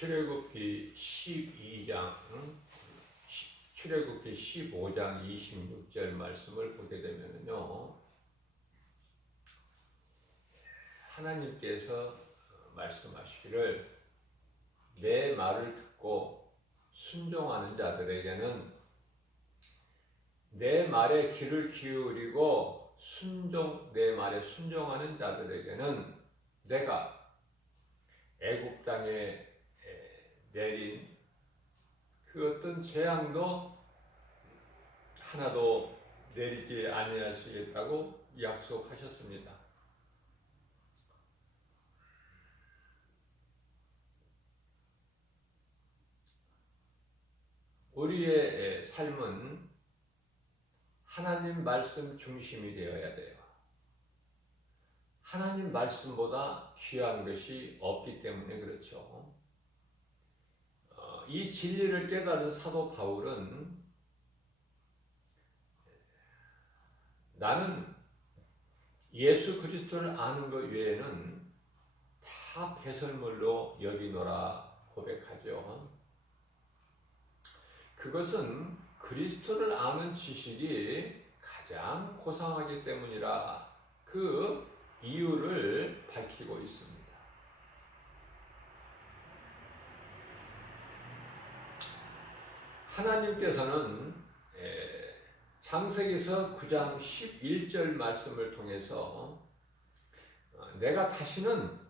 출애굽기 12장, 출애굽기 15장 26절 말씀을 보게 되면요, 하나님께서 말씀하시기를 내 말을 듣고 순종하는 자들에게는, 내 말에 귀를 기울이고 내 말에 순종하는 자들에게는 내가 애굽 땅에 내린 그 어떤 재앙도 하나도 내리지 아니하시겠다고 약속하셨습니다. 우리의 삶은 하나님 말씀 중심이 되어야 돼요. 하나님 말씀보다 귀한 것이 없기 때문에 그렇죠. 이 진리를 깨달은 사도 바울은 나는 예수 그리스도를 아는 것 외에는 다 배설물로 여기노라 고백하죠. 그것은 그리스도를 아는 지식이 가장 고상하기 때문이라 그 이유를 밝히고 있습니다. 하나님께서는 창세기서 9장 11절 말씀을 통해서 내가 다시는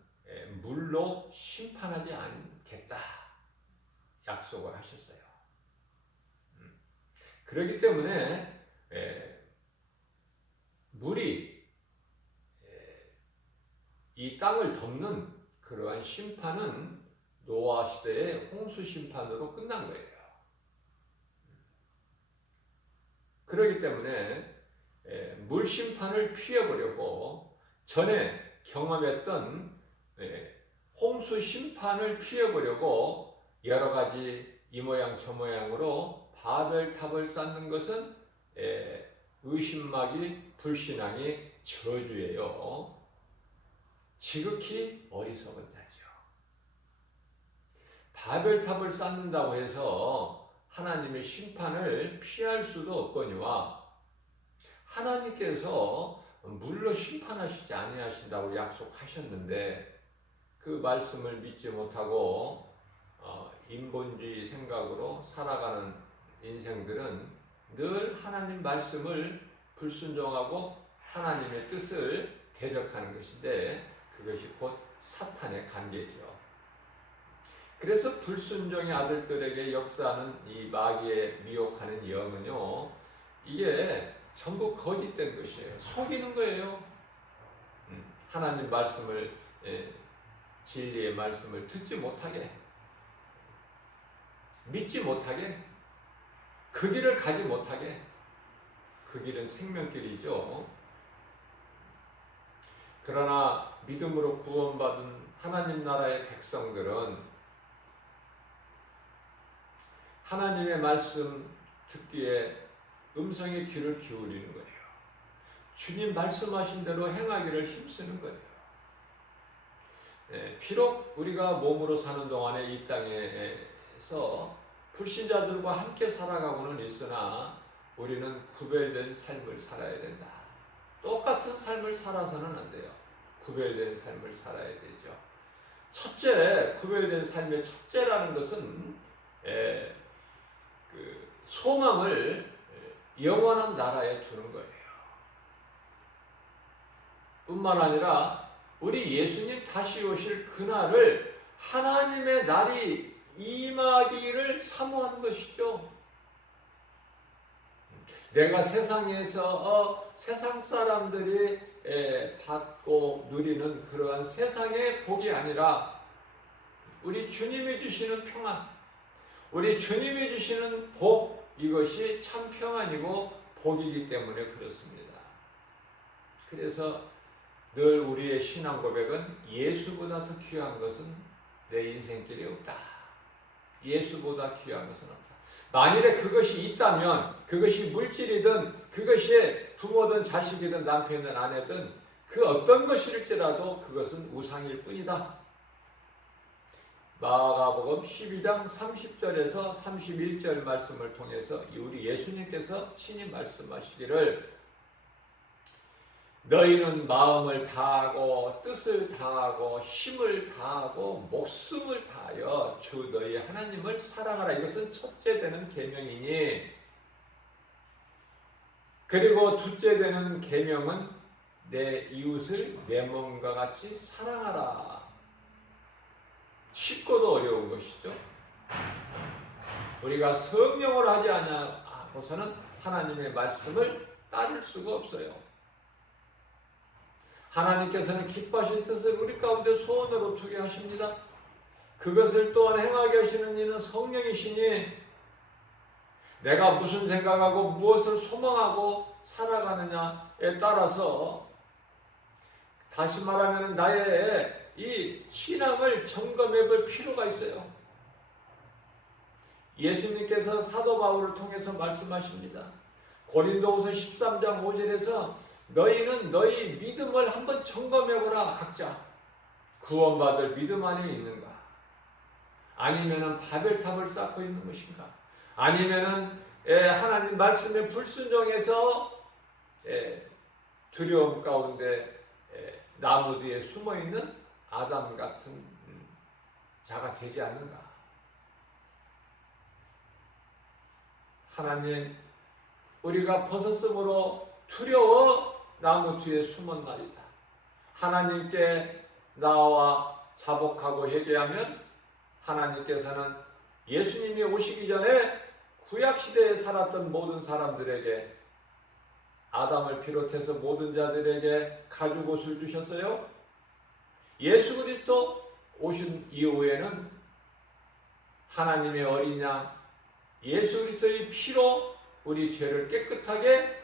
물로 심판하지 않겠다 약속을 하셨어요. 그렇기 때문에 물이 이 땅을 덮는 그러한 심판은 노아 시대의 홍수 심판으로 끝난 거예요. 그렇기 때문에 물 심판을 피해보려고 전에 경험했던 홍수 심판을 피해보려고 여러 가지 이 모양 저 모양으로 바벨탑을 쌓는 것은 의심마귀 불신앙의 저주예요. 지극히 어리석은 자죠. 바벨탑을 쌓는다고 해서 하나님의 심판을 피할 수도 없거니와 하나님께서 물로 심판하시지 아니하신다고 약속하셨는데 그 말씀을 믿지 못하고 인본주의 생각으로 살아가는 인생들은 늘 하나님 말씀을 불순종하고 하나님의 뜻을 대적하는 것인데 그것이 곧 사탄의 관계죠. 그래서 불순종의 아들들에게 역사하는 이 마귀의 미혹하는 영은요, 이게 전부 거짓된 것이에요. 속이는 거예요. 하나님 말씀을, 진리의 말씀을 듣지 못하게, 믿지 못하게, 그 길을 가지 못하게. 그 길은 생명길이죠. 그러나 믿음으로 구원받은 하나님 나라의 백성들은 하나님의 말씀 듣기에 음성의 귀를 기울이는 거예요. 주님 말씀하신 대로 행하기를 힘쓰는 거예요. 비록 우리가 몸으로 사는 동안에 이 땅에서 불신자들과 함께 살아가고는 있으나 우리는 구별된 삶을 살아야 된다. 똑같은 삶을 살아서는 안 돼요. 구별된 삶을 살아야 되죠. 첫째, 구별된 삶의 첫째라는 것은 그 소망을 영원한 나라에 두는 거예요. 뿐만 아니라 우리 예수님 다시 오실 그날을 하나님의 날이 임하기를 사모하는 것이죠. 내가 세상에서 세상 사람들이 받고 누리는 그러한 세상의 복이 아니라 우리 주님이 주시는 평안, 우리 주님이 주시는 복, 이것이 참 평안이고 복이기 때문에 그렇습니다. 그래서 늘 우리의 신앙 고백은 예수보다 더 귀한 것은 내 인생길이 없다. 예수보다 귀한 것은 없다. 만일에 그것이 있다면 그것이 물질이든 그것이 부모든 자식이든 남편이든 아내든 그 어떤 것일지라도 그것은 우상일 뿐이다. 마가복음 12장 30절에서 31절 말씀을 통해서 우리 예수님께서 친히 말씀하시기를 너희는 마음을 다하고 뜻을 다하고 힘을 다하고 목숨을 다하여 주 너희 하나님을 사랑하라. 이것은 첫째 되는 계명이니 그리고 둘째 되는 계명은 내 이웃을 내 몸과 같이 사랑하라. 쉽고도 어려운 것이죠. 우리가 성령으로 하지 않고서는 하나님의 말씀을 따를 수가 없어요. 하나님께서는 기뻐하신 뜻을 우리 가운데 소원으로 두게 하십니다. 그것을 또한 행하게 하시는 이는 성령이시니 내가 무슨 생각하고 무엇을 소망하고 살아가느냐에 따라서 다시 말하면 나의 이 신앙을 점검해 볼 필요가 있어요. 예수님께서 사도 바울을 통해서 말씀하십니다. 고린도후서 13장 5절에서 너희는 너희 믿음을 한번 점검해보라. 각자 구원받을 믿음 안에 있는가? 아니면은 바벨탑을 쌓고 있는 것인가? 아니면은 하나님 말씀에 불순종해서 두려움 가운데 나무 뒤에 숨어있는 아담 같은 자가 되지 않는가? 하나님, 우리가 벗었으므로 두려워 나무 뒤에 숨었나이다. 하나님께 나와 자복하고 회개하면 하나님께서는 예수님이 오시기 전에 구약시대에 살았던 모든 사람들에게 아담을 비롯해서 모든 자들에게 가죽옷을 주셨어요. 예수 그리스도 오신 이후에는 하나님의 어린 양 예수 그리스도의 피로 우리 죄를 깨끗하게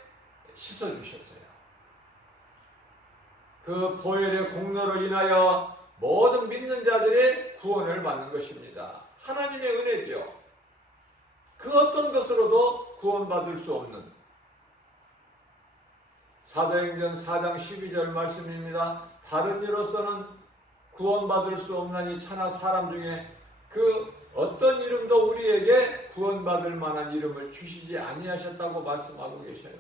씻어주셨어요. 그 보혈의 공로로 인하여 모든 믿는 자들의 구원을 받는 것입니다. 하나님의 은혜죠. 그 어떤 것으로도 구원받을 수 없는 사도행전 4장 12절 말씀입니다. 다른 이로서는 구원받을 수 없나니 차나 사람 중에 그 어떤 이름도 우리에게 구원받을 만한 이름을 주시지 아니하셨다고 말씀하고 계셔요.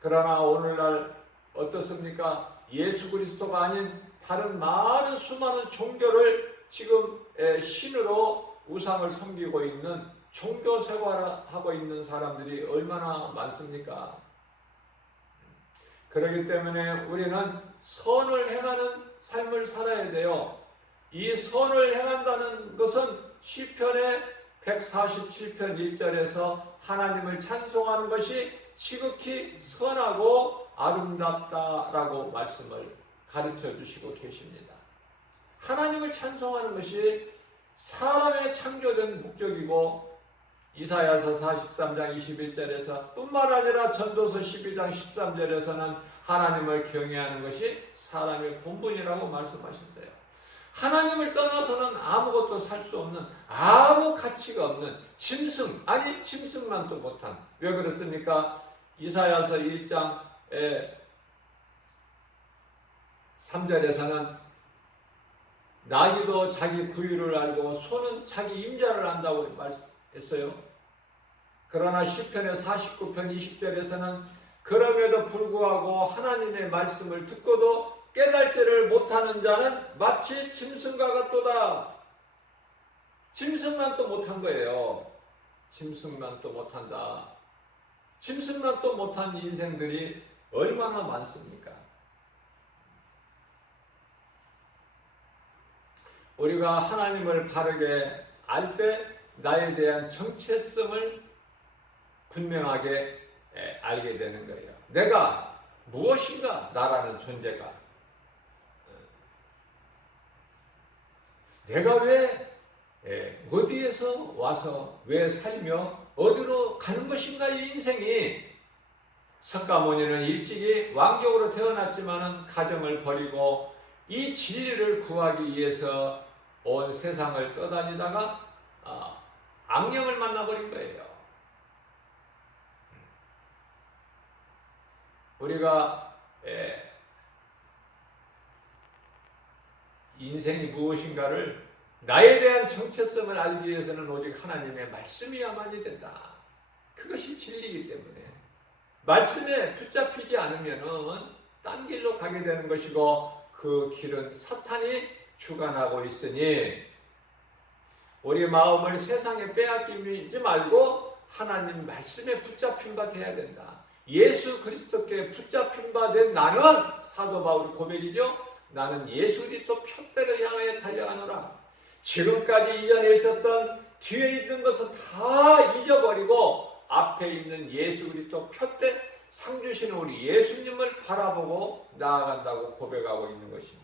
그러나 오늘날 어떻습니까? 예수 그리스도가 아닌 다른 많은 수많은 종교를 지금 신으로 우상을 섬기고 있는 종교 생활하고 있는 사람들이 얼마나 많습니까? 그렇기 때문에 우리는 선을 행하는 삶을 살아야 돼요. 이 선을 행한다는 것은 시편의 147편 1절에서 하나님을 찬송하는 것이 지극히 선하고 아름답다라고 말씀을 가르쳐 주시고 계십니다. 하나님을 찬송하는 것이 사람의 창조된 목적이고 이사야서 43장 21절에서 뿐만 아니라 전도서 12장 13절에서는 하나님을 경외하는 것이 사람의 본분이라고 말씀하셨어요. 하나님을 떠나서는 아무것도 살 수 없는 아무 가치가 없는 짐승, 아니 짐승만도 못한, 왜 그렇습니까? 이사야서 1장 3절에서는 나귀도 자기 구유를 알고 소는 자기 임자를 안다고 말했어요. 그러나 시편의 49편 20절에서는 그럼에도 불구하고 하나님의 말씀을 듣고도 깨달지를 못하는 자는 마치 짐승과 같도다. 짐승만 또 못한 거예요. 짐승만 또 못한다. 짐승만 또 못한 인생들이 얼마나 많습니까? 우리가 하나님을 바르게 알 때 나에 대한 정체성을 분명하게 알게 되는 거예요. 내가 무엇인가, 나라는 존재가. 내가 왜 어디에서 와서 왜 살며 어디로 가는 것인가. 이 인생이 석가모니는 일찍이 왕족으로 태어났지만은 가정을 버리고 이 진리를 구하기 위해서 온 세상을 떠다니다가 악령을 만나버린 거예요. 우리가 인생이 무엇인가를 나에 대한 정체성을 알기 위해서는 오직 하나님의 말씀이야만이 된다. 그것이 진리이기 때문에 말씀에 붙잡히지 않으면은 딴 길로 가게 되는 것이고 그 길은 사탄이 주관하고 있으니 우리 마음을 세상에 빼앗기지 말고 하나님 말씀에 붙잡힌 바 되어야 된다. 예수 그리스도께 붙잡힌 바 된 나는 사도 바울의 고백이죠. 나는 예수 그리스도 푯대를 향하여 달려가노라. 지금까지 이전에 있었던 뒤에 있는 것은 다 잊어버리고 앞에 있는 예수 그리스도 푯대 상 주시는 우리 예수님을 바라보고 나아간다고 고백하고 있는 것입니다.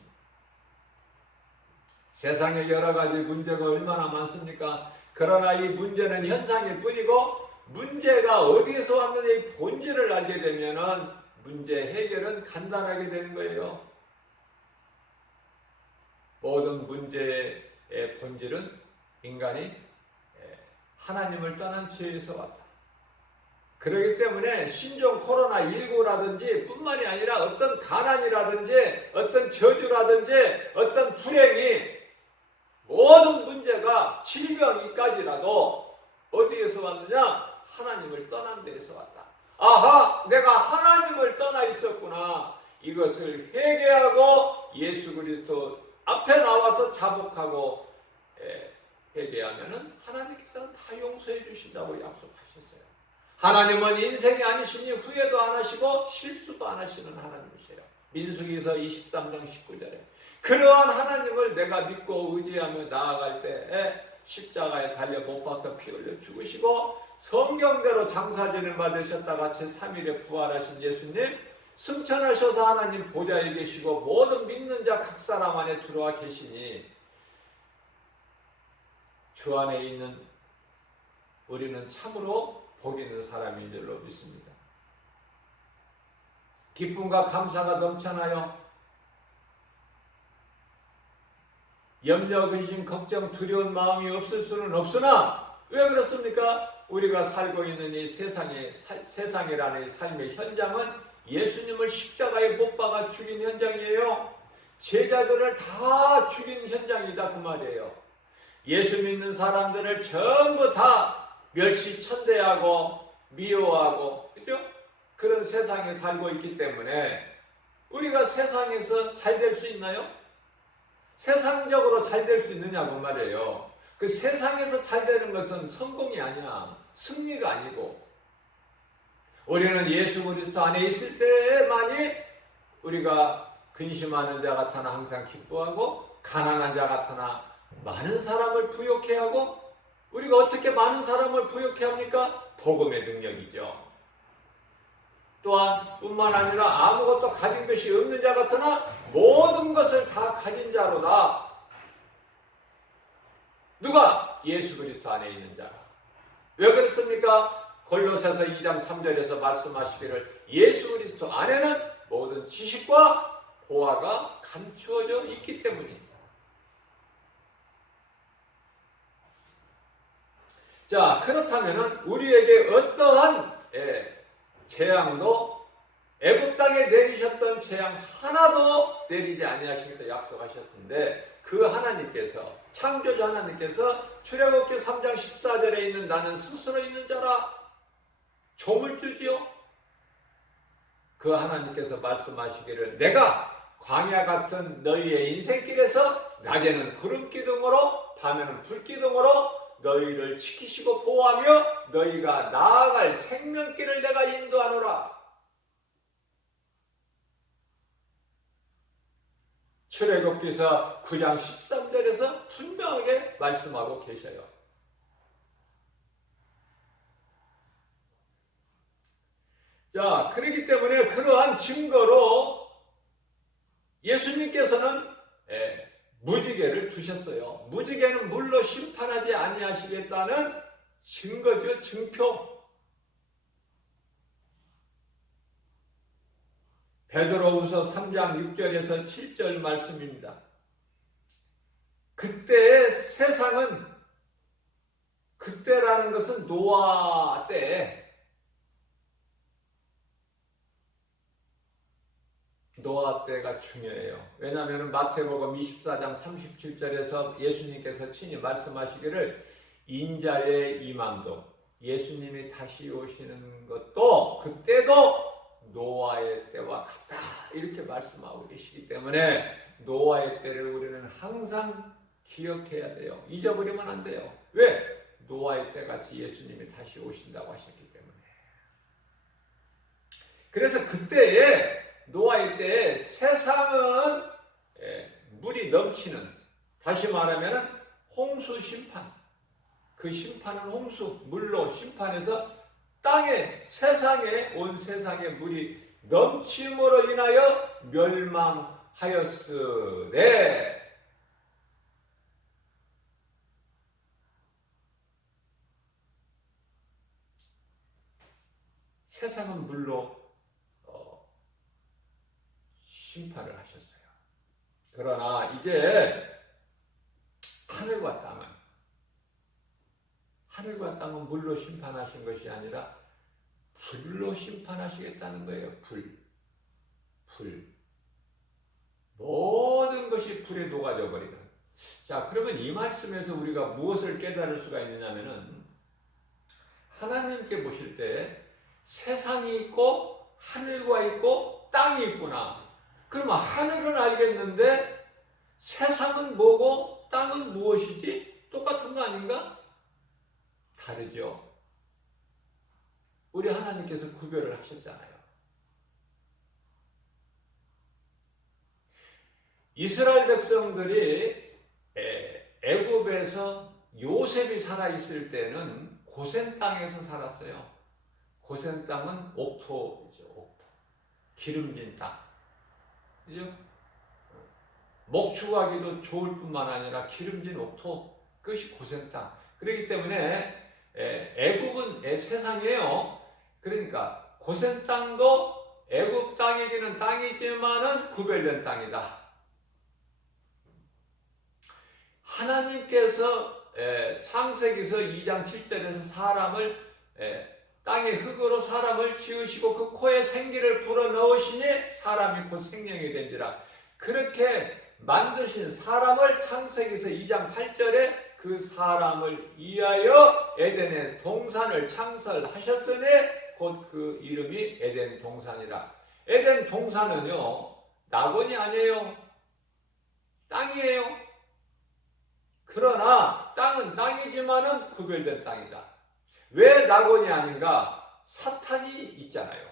세상에 여러 가지 문제가 얼마나 많습니까? 그러나 이 문제는 현상일 뿐이고 문제가 어디에서 왔는지 본질을 알게 되면은 문제 해결은 간단하게 되는 거예요. 모든 문제의 본질은 인간이 하나님을 떠난 죄에서 왔다. 그렇기 때문에 신종 코로나19라든지 뿐만이 아니라 어떤 가난이라든지 어떤 저주라든지 어떤 불행이 모든 문제가 질병이까지라도 어디에서 왔느냐? 하나님을 떠난 데에서 왔다. 아하, 내가 하나님을 떠나 있었구나. 이것을 회개하고 예수 그리스도 앞에 나와서 자복하고 회개하면은 하나님께서는 다 용서해 주신다고 약속하셨어요. 하나님은 인생이 아니시니 후회도 안 하시고 실수도 안 하시는 하나님이세요. 민수기서 23장 19절에 그러한 하나님을 내가 믿고 의지하며 나아갈 때 십자가에 달려 못 박혀 피 흘려 죽으시고 성경대로 장사진을 받으셨다가 제3일에 부활하신 예수님 승천하셔서 하나님 보좌에 계시고 모든 믿는 자 각 사람 안에 들어와 계시니 주 안에 있는 우리는 참으로 복 있는 사람인 줄로 믿습니다. 기쁨과 감사가 넘쳐나요. 염려, 근심, 걱정, 두려운 마음이 없을 수는 없으나 왜 그렇습니까? 우리가 살고 있는 이 세상이라는 이 삶의 현장은 예수님을 십자가에 못 박아 죽인 현장이에요. 제자들을 다 죽인 현장이다 그 말이에요. 예수 믿는 사람들을 전부 다 멸시천대하고 미워하고 그죠? 그런 세상에 살고 있기 때문에 우리가 세상에서 잘 될 수 있나요? 세상적으로 잘 될 수 있느냐고 말이에요. 그 세상에서 잘 되는 것은 성공이 아니야. 승리가 아니고 우리는 예수 그리스도 안에 있을 때만이 우리가 근심하는 자 같으나 항상 기뻐하고 가난한 자 같으나 많은 사람을 부욕해 하고 우리가 어떻게 많은 사람을 부욕해 합니까? 복음의 능력이죠. 또한 뿐만 아니라 아무것도 가진 것이 없는 자 같으나 모든 것을 다 가진 자로다. 누가? 예수 그리스도 안에 있는 자가. 왜 그렇습니까? 골로새서 2장 3절에서 말씀하시기를 예수 그리스도 안에는 모든 지식과 보화가 감추어져 있기 때문입니다. 자, 그렇다면 우리에게 어떠한 재앙도 애굽 땅에 내리셨던 재앙 하나도 내리지 아니하시겠다 약속하셨는데 그 하나님께서 창조주 하나님께서 출애굽기 3장 14절에 있는 나는 스스로 있는 자라 조물주지요. 그 하나님께서 말씀하시기를 내가 광야 같은 너희의 인생길에서 낮에는 구름기둥으로 밤에는 불기둥으로 너희를 지키시고 보호하며 너희가 나아갈 생명길을 내가 인도하노라. 출애굽기서 9장 13절에서 분명하게 말씀하고 계셔요. 자, 그렇기 때문에 그러한 증거로 예수님께서는 무지개를 두셨어요. 무지개는 물로 심판하지 아니하시겠다는 증거죠. 증표. 베드로후서 3장 6절에서 7절 말씀입니다. 그때의 세상은 그때라는 것은 노아 때 노아 때가 중요해요. 왜냐하면 마태복음 24장 37절에서 예수님께서 친히 말씀하시기를 인자의 임함도 예수님이 다시 오시는 것도 그때도 노아의 때와 같다 이렇게 말씀하고 계시기 때문에 노아의 때를 우리는 항상 기억해야 돼요. 잊어버리면 안 돼요. 왜? 노아의 때같이 예수님이 다시 오신다고 하셨기 때문에. 그래서 그때에 노아의 때에 세상은 물이 넘치는, 다시 말하면 홍수 심판, 그 심판은 홍수, 물로 심판해서 땅에, 세상에, 온 세상에 물이 넘침으로 인하여 멸망하였으되 세상은 물로 심판을 하셨어요. 그러나 이제 하늘과 땅은 물로 심판하신 것이 아니라 불로 심판하시겠다는 거예요. 불. 모든 것이 불에 녹아져 버리는. 자, 그러면 이 말씀에서 우리가 무엇을 깨달을 수가 있느냐면은 하나님께 보실 때 세상이 있고 하늘과 있고 땅이 있구나. 그러면 하늘은 알겠는데 세상은 뭐고 땅은 무엇이지? 똑같은 거 아닌가? 다르죠. 우리 하나님께서 구별을 하셨잖아요. 이스라엘 백성들이 애굽에서 요셉이 살아있을 때는 고센 땅에서 살았어요. 고센 땅은 옥토죠. 옥토. 기름진 땅. 그죠? 목축하기도 좋을 뿐만 아니라 기름진 옥토. 그것이 고센 땅. 그렇기 때문에 애굽은 세상이에요. 그러니까 고센 땅도 애굽 땅이기는 땅이지만은 구별된 땅이다. 하나님께서 창세기서 2장 7절에서 사람을 땅의 흙으로 사람을 지으시고 그 코에 생기를 불어넣으시니 사람이 곧 생명이 된지라. 그렇게 만드신 사람을 창세기서 2장 8절에 그 사람을 위하여 에덴의 동산을 창설하셨으니 곧 그 이름이 에덴 동산이라. 에덴 동산은요 낙원이 아니에요. 땅이에요. 그러나 땅은 땅이지만은 구별된 땅이다. 왜 낙원이 아닌가? 사탄이 있잖아요.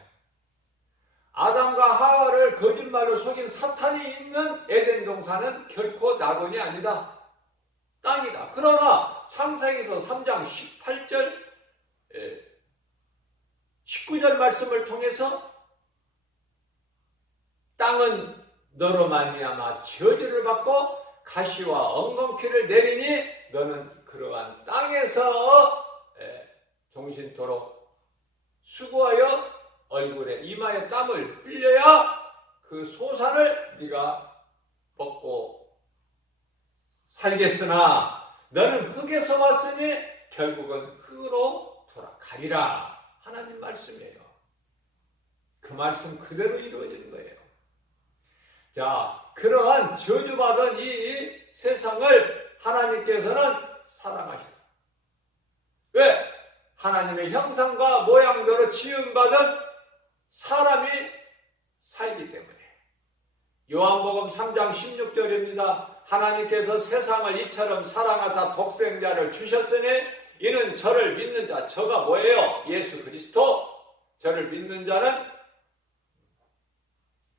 아담과 하와를 거짓말로 속인 사탄이 있는 에덴 동산은 결코 낙원이 아니다. 땅이다. 그러나 창세기서 3장 18절 19절 말씀을 통해서 땅은 너로 말미암아 저주를 받고 가시와 엉겅퀴를 내리니 너는 그러한 땅에서 종신토록 수고하여 얼굴에 이마에 땀을 흘려야 그 소산을 네가 먹고 살겠으나 너는 흙에서 왔으니 결국은 흙으로 돌아가리라. 하나님 말씀이에요. 그 말씀 그대로 이루어지는 거예요. 자, 그러한 저주받은 이 세상을 하나님께서는 사랑하셨다. 왜? 하나님의 형상과 모양대로 지음받은 사람이 살기 때문에. 요한복음 3장 16절입니다. 하나님께서 세상을 이처럼 사랑하사 독생자를 주셨으니 이는 저를 믿는 자, 저가 뭐예요? 예수 그리스도. 저를 믿는 자는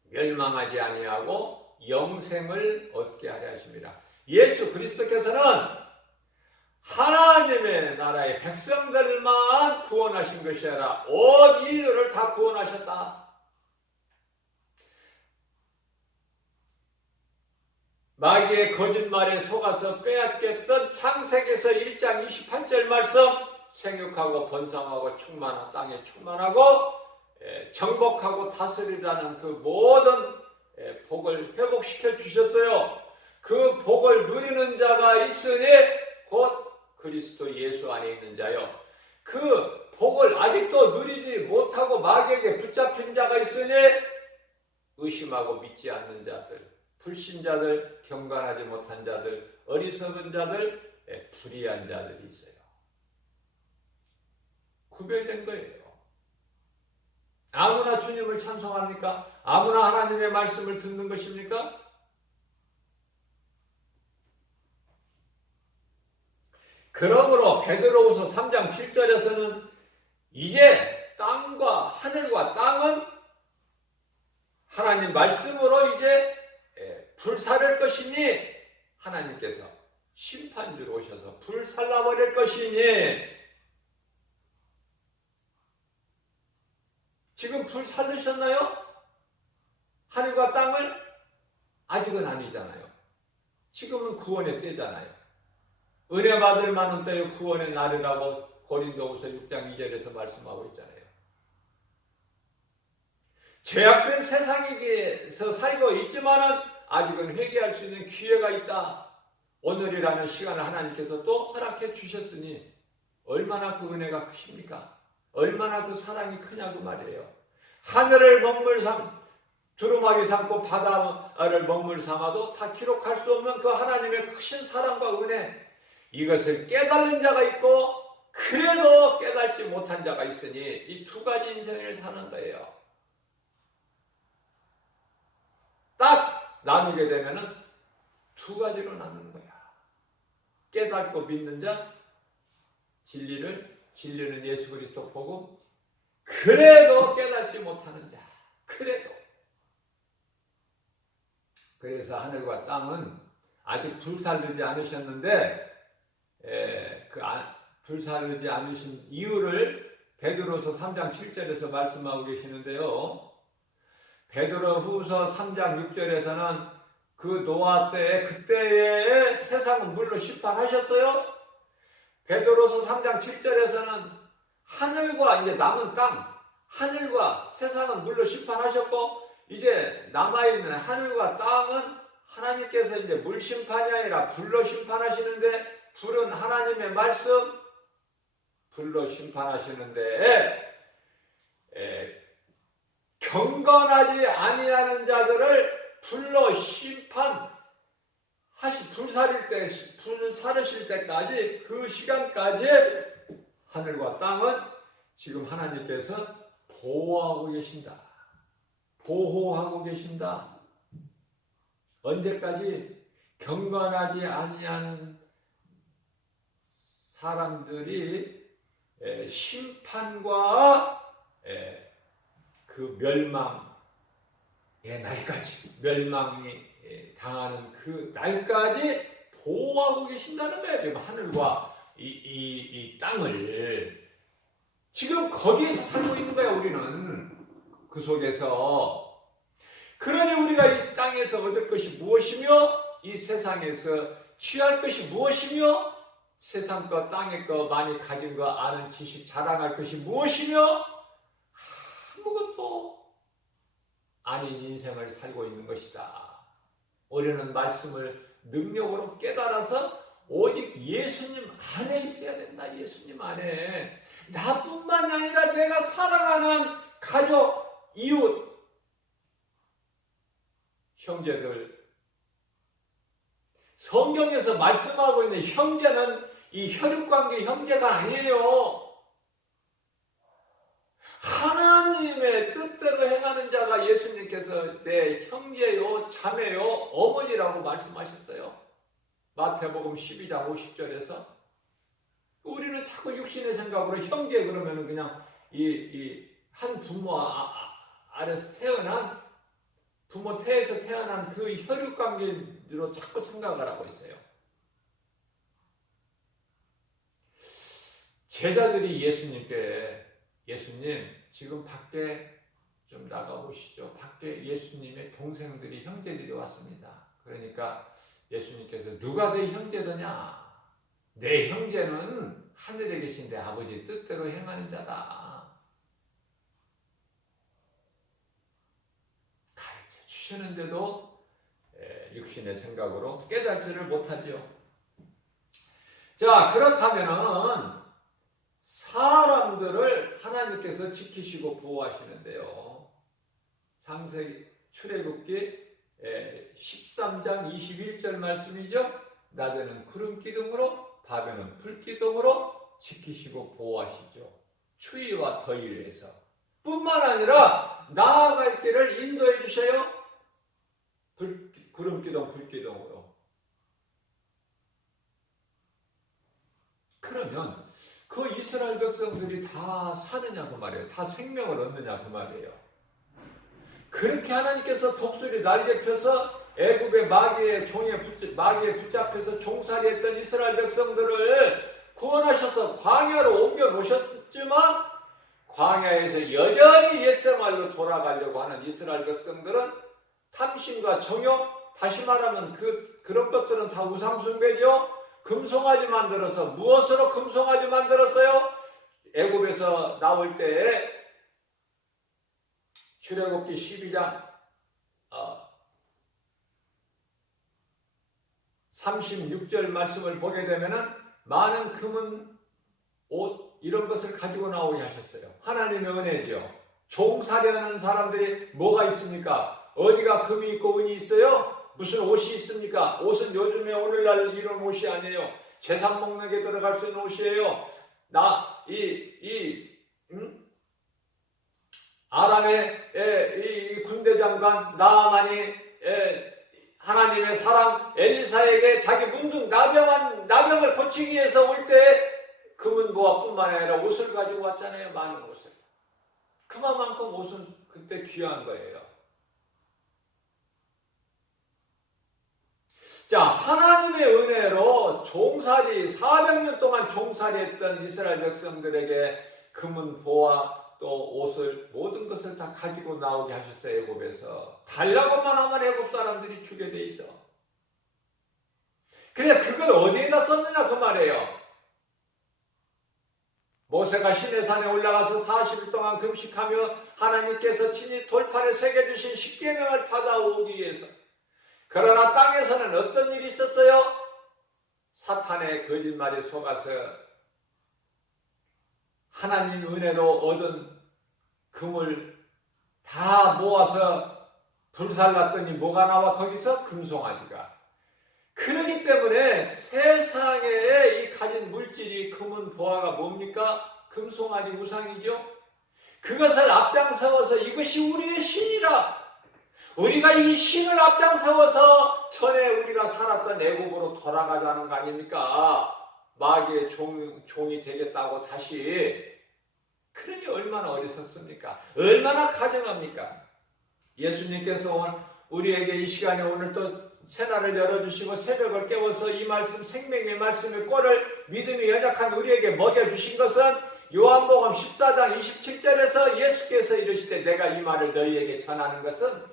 멸망하지 아니하고 영생을 얻게 하려 하십니다. 예수 그리스도께서는 하나님의 나라의 백성들만 구원하신 것이 아니라 온 인류를 다 구원하셨다. 마귀의 거짓말에 속아서 빼앗겼던 창세기에서 1장 28절 말씀, 생육하고 번성하고 충만한 땅에 충만하고 정복하고 다스리라는 그 모든 복을 회복시켜 주셨어요. 그 복을 누리는 자가 있으니 곧 그리스도 예수 안에 있는 자요. 그 복을 아직도 누리지 못하고 마귀에게 붙잡힌 자가 있으니 의심하고 믿지 않는 자들, 불신자들, 경건하지 못한 자들, 어리석은 자들, 불의한 자들이 있어요. 구별된 거예요. 아무나 주님을 찬송합니까? 아무나 하나님의 말씀을 듣는 것입니까? 그러므로 베드로후서 3장 7절에서는 이제 땅과 하늘과 땅은 하나님 말씀으로 이제 불사를 것이니, 하나님께서 심판주로 오셔서 불살라버릴 것이니, 지금 불살르셨나요? 하늘과 땅을? 아직은 아니잖아요. 지금은 구원의 때잖아요. 은혜 받을 만한 때에 구원의 날이라고 고린도후서 6장 2절에서 말씀하고 있잖아요. 죄악된 세상에서 살고 있지만은 아직은 회개할 수 있는 기회가 있다. 오늘이라는 시간을 하나님께서 또 허락해 주셨으니 얼마나 그 은혜가 크십니까? 얼마나 그 사랑이 크냐고 말이에요. 하늘을 먹물 두루마기 삼고 바다를 먹물 삼아도 다 기록할 수 없는 그 하나님의 크신 사랑과 은혜, 이것을 깨달은 자가 있고 그래도 깨달지 못한 자가 있으니 이 두 가지 인생을 사는 거예요. 딱 나누게 되면은 두 가지로 나누는 거야. 깨닫고 믿는 자, 진리는 예수 그리스도 보고, 그래도 깨닫지 못하는 자, 그래도. 그래서 하늘과 땅은 아직 불살르지 않으셨는데, 불살르지 않으신 이유를 베드로서 3장 7절에서 말씀하고 계시는데요. 베드로후서 3장 6절에서는 그 노아 때에, 그때의 세상은 물로 심판하셨어요. 베드로서 3장 7절에서는 하늘과 이제 남은 땅, 하늘과 세상은 물로 심판하셨고, 이제 남아있는 하늘과 땅은 하나님께서 이제 물 심판이 아니라 불로 심판하시는데, 불은 하나님의 말씀, 불로 심판하시는데, 경건하지 아니하는 자들을 불로 불사르실 때까지, 그 시간까지 하늘과 땅은 지금 하나님께서 보호하고 계신다. 보호하고 계신다. 언제까지? 경건하지 아니하는 사람들이 심판과 그 멸망의 날까지, 멸망이 당하는 그 날까지 보호하고 계신다는 거예요. 지금 하늘과 이 땅을 지금 거기에서 살고 있는 거야. 우리는 그 속에서. 그러니 우리가 이 땅에서 얻을 것이 무엇이며, 이 세상에서 취할 것이 무엇이며, 세상 것, 땅의 것, 많이 가진 거, 아는 지식, 자랑할 것이 무엇이며, 아무것도 아닌 인생을 살고 있는 것이다. 우리는 말씀을 능력으로 깨달아서 오직 예수님 안에 있어야 된다. 예수님 안에. 나뿐만 아니라 내가 사랑하는 가족, 이웃, 형제들, 성경에서 말씀하고 있는 형제는 이 혈육관계 형제가 아니에요. 하나님의 뜻대로 행하는 자가 예수님께서 내 형제요, 자매요, 어머니라고 말씀하셨어요. 마태복음 12장 50절에서. 우리는 자꾸 육신의 생각으로 형제 그러면은 그냥 한 부모 아래서 태어난, 부모 태에서 태어난 그 혈육관계로 자꾸 생각을 하고 있어요. 제자들이 예수님께, 예수님 지금 밖에 좀 나가보시죠. 밖에 예수님의 동생들이, 형제들이 왔습니다. 그러니까 예수님께서 누가 내 형제더냐? 내 형제는 하늘에 계신 내 아버지 뜻대로 행하는 자다. 가르쳐 주시는데도 육신의 생각으로 깨닫지를 못하죠. 자, 그렇다면은 사람들을 하나님께서 지키시고 보호하시는데요. 출애굽기 13장 21절 말씀이죠. 낮에는 구름 기둥으로 밤에는 불 기둥으로 지키시고 보호하시죠. 추위와 더위에서 뿐만 아니라 나아갈 길을 인도해 주셔요. 구름 기둥 불 기둥으로. 그러면 그 이스라엘 백성들이 다 사느냐 그 말이에요. 다 생명을 얻느냐 그 말이에요. 그렇게 하나님께서 독수리 날개 펴서 애굽의 마귀에 붙잡혀서 종살이했던 이스라엘 백성들을 구원하셔서 광야로 옮겨 놓으셨지만 광야에서 여전히 옛생활로 돌아가려고 하는 이스라엘 백성들은 탐심과 정욕, 다시 말하면 그런 것들은 다 우상숭배죠. 금송아지 만들어서 무엇으로 금송아지 만들었어요? 애굽에서 나올 때에 출애굽기 12장 36절 말씀을 보게 되면은 많은 금은 옷 이런 것을 가지고 나오게 하셨어요. 하나님의 은혜죠. 종살이하는 사람들이 뭐가 있습니까? 어디가 금이 있고 은이 있어요? 무슨 옷이 있습니까? 옷은 요즘에 오늘날 이런 옷이 아니에요. 제사 먹는 게 들어갈 수 있는 옷이에요. 아람의 이 군대 장관 나아만이 하나님의 사람 엘리사에게 자기 문둥 나병을 고치기 위해서 올 때 금은 보화뿐만 아니라 옷을 가지고 왔잖아요. 많은 옷을. 그만큼 옷은 그때 귀한 거예요. 자, 하나님의 은혜로 400년 동안 종살이했던 이스라엘 백성들에게 금은 보화 또 옷을 모든 것을 다 가지고 나오게 하셨어요. 애굽에서. 달라고만 하면 애굽 사람들이 주게 돼 있어. 그냥 그걸 어디에다 썼느냐 그 말이에요. 모세가 시내산에 올라가서 40일 동안 금식하며 하나님께서 친히 돌판에 새겨주신 십계명을 받아오기 위해서. 그러나 땅에서는 어떤 일이 있었어요? 사탄의 거짓말에 속아서 하나님 은혜로 얻은 금을 다 모아서 불살랐더니 뭐가 나와? 거기서 금송아지가. 그러기 때문에 세상에 이 가진 물질이 금은 보화가 뭡니까? 금송아지 우상이죠. 그것을 앞장서서 이것이 우리의 신이라. 우리가 이 신을 앞장서서 전에 우리가 살았던 애국으로 돌아가자는 거 아닙니까? 마귀의 종이 되겠다고 다시. 그러니 얼마나 어리석습니까? 얼마나 가정합니까? 예수님께서 오늘 우리에게 이 시간에 오늘 또 새날을 열어주시고 새벽을 깨워서 이 말씀, 생명의 말씀의 꼴을 믿음이 연약한 우리에게 먹여주신 것은 요한복음 14장 27절에서 예수께서 이르시되 내가 이 말을 너희에게 전하는 것은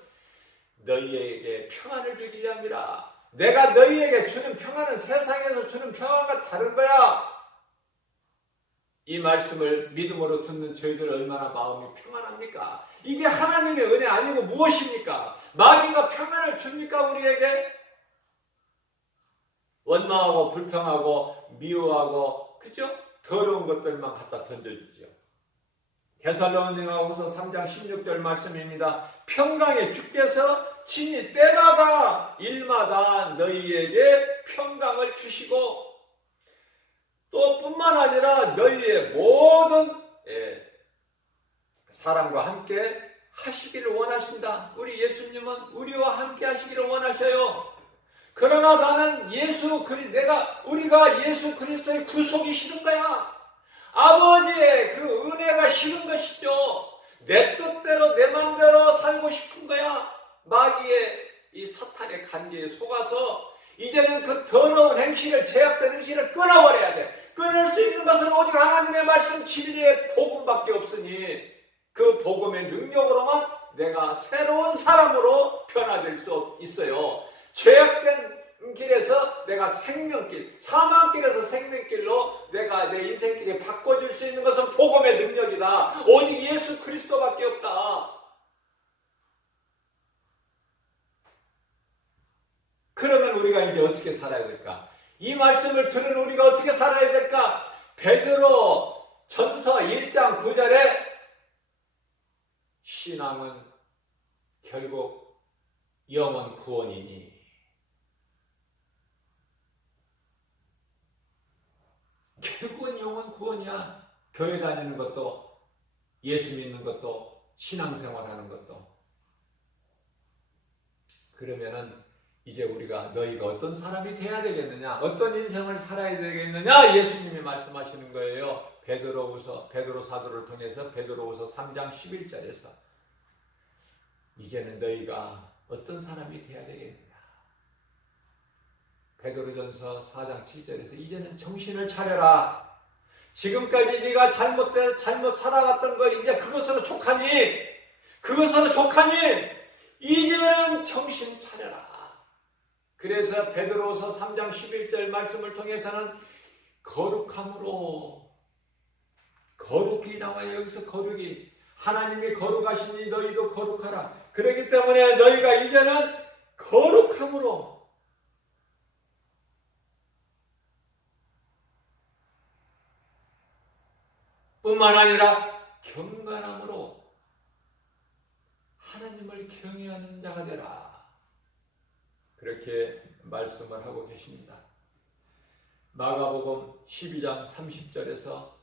너희에게 평안을 주기 위함이라. 내가 너희에게 주는 평안은 세상에서 주는 평안과 다른 거야. 이 말씀을 믿음으로 듣는 저희들 얼마나 마음이 평안합니까? 이게 하나님의 은혜 아니고 무엇입니까? 마귀가 평안을 줍니까 우리에게? 원망하고 불평하고 미워하고 그죠? 더러운 것들만 갖다 던져주죠. 데살로니가후서 3장 16절 말씀입니다. 평강의 주께서 친히 때마다 일마다 너희에게 평강을 주시고 또 뿐만 아니라 너희의 모든 사람과 함께 하시기를 원하신다. 우리 예수님은 우리와 함께 하시기를 원하셔요. 그러나 나는 우리가 예수 그리스도의 구속이 싫은 거야. 아버지의 그 은혜가 싫은 것이죠. 내 뜻대로 내 마음대로 살고 싶은 거야. 마귀의 이 사탄의 관계에 속아서 이제는 그 더러운 행실을, 제약된 행실을 끊어버려야 돼. 끊을 수 있는 것은 오직 하나님의 말씀 진리의 복음밖에 없으니 그 복음의 능력으로만 내가 새로운 사람으로 변화될 수 있어요. 죄악된 길에서 내가 생명길, 사망길에서 생명길로 내가 내 인생길에 바꿔줄 수 있는 것은 복음의 능력이다. 오직 예수 그리스도밖에 없다. 그러면 우리가 이제 어떻게 살아야 될까? 이 말씀을 들은 우리가 어떻게 살아야 될까? 베드로 전서 1장 9절에 신앙은 결국 영원 구원이니. 결국은 영원 구원이야. 교회 다니는 것도, 예수 믿는 것도, 신앙생활하는 것도. 그러면은 이제 우리가 너희가 어떤 사람이 돼야 되겠느냐, 어떤 인생을 살아야 되겠느냐, 예수님이 말씀하시는 거예요. 베드로 사도를 통해서 베드로후서 3장 11절에서 이제는 너희가 어떤 사람이 돼야 되겠느냐. 베드로전서 4장 7절에서 이제는 정신을 차려라. 지금까지 네가 잘못 살아왔던 거 이제 그것으로 족하니, 이제는 정신 차려라. 그래서 베드로후서 3장 11절 말씀을 통해서는 거룩함으로, 거룩이 나와요. 여기서 거룩이, 하나님이 거룩하시니 너희도 거룩하라. 그렇기 때문에 너희가 이제는 거룩함으로, 뿐만 아니라 경건함으로 하나님을 경외하는 자가 되라. 그렇게 말씀을 하고 계십니다. 마가복음 12장 30절에서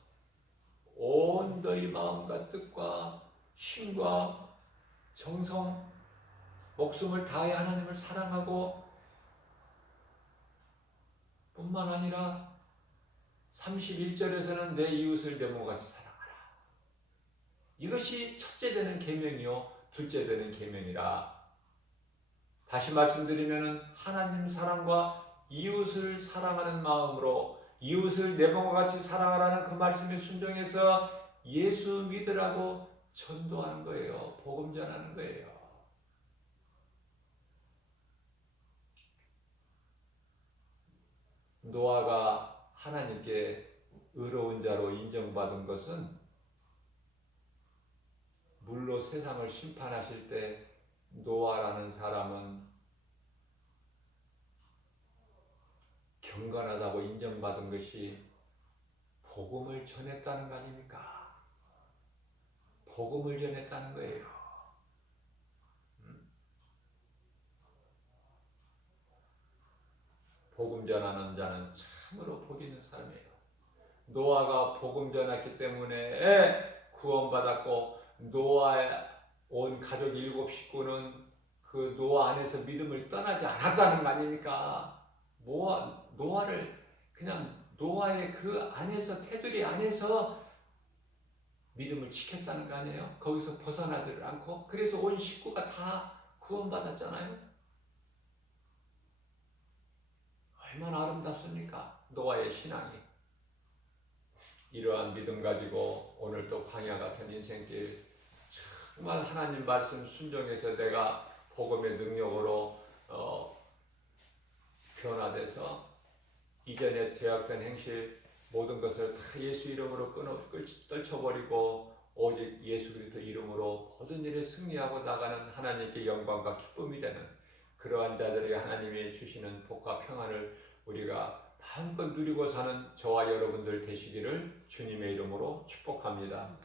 온 너희 마음과 뜻과 힘과 정성, 목숨을 다해 하나님을 사랑하고, 뿐만 아니라 31절에서는 내 이웃을 내 몸같이 사랑하라. 이것이 첫째 되는 계명이요 둘째 되는 계명이라. 다시 말씀드리면 하나님 사랑과 이웃을 사랑하는 마음으로, 이웃을 내 몸과 같이 사랑하라는 그 말씀에 순종해서 예수 믿으라고 전도하는 거예요. 복음 전하는 거예요. 노아가 하나님께 의로운 자로 인정받은 것은 물로 세상을 심판하실 때 노아라는 사람은 경건하다고 인정받은 것이 복음을 전했다는 거 아닙니까? 복음을 전했다는 거예요. 복음 전하는 자는 참으로 복 있는 사람이에요. 노아가 복음 전했기 때문에 구원받았고, 노아의 온 가족 7 식구는 그 노아 안에서 믿음을 떠나지 않았다는 거 아닙니까? 노아를 그냥 노아의 그 안에서, 테두리 안에서 믿음을 지켰다는 거 아니에요? 거기서 벗어나지를 않고. 그래서 온 식구가 다 구원받았잖아요. 얼마나 아름답습니까? 노아의 신앙이. 이러한 믿음 가지고 오늘 또 광야 같은 인생길, 정말 하나님 말씀 순종해서 내가 복음의 능력으로 변화돼서 이전에 죄악된 행실 모든 것을 다 예수 이름으로 떨쳐버리고 오직 예수 그리스도 이름으로 모든 일에 승리하고 나가는 하나님께 영광과 기쁨이 되는 그러한 자들에게 하나님이 주시는 복과 평안을 우리가 마음껏 누리고 사는 저와 여러분들 되시기를 주님의 이름으로 축복합니다.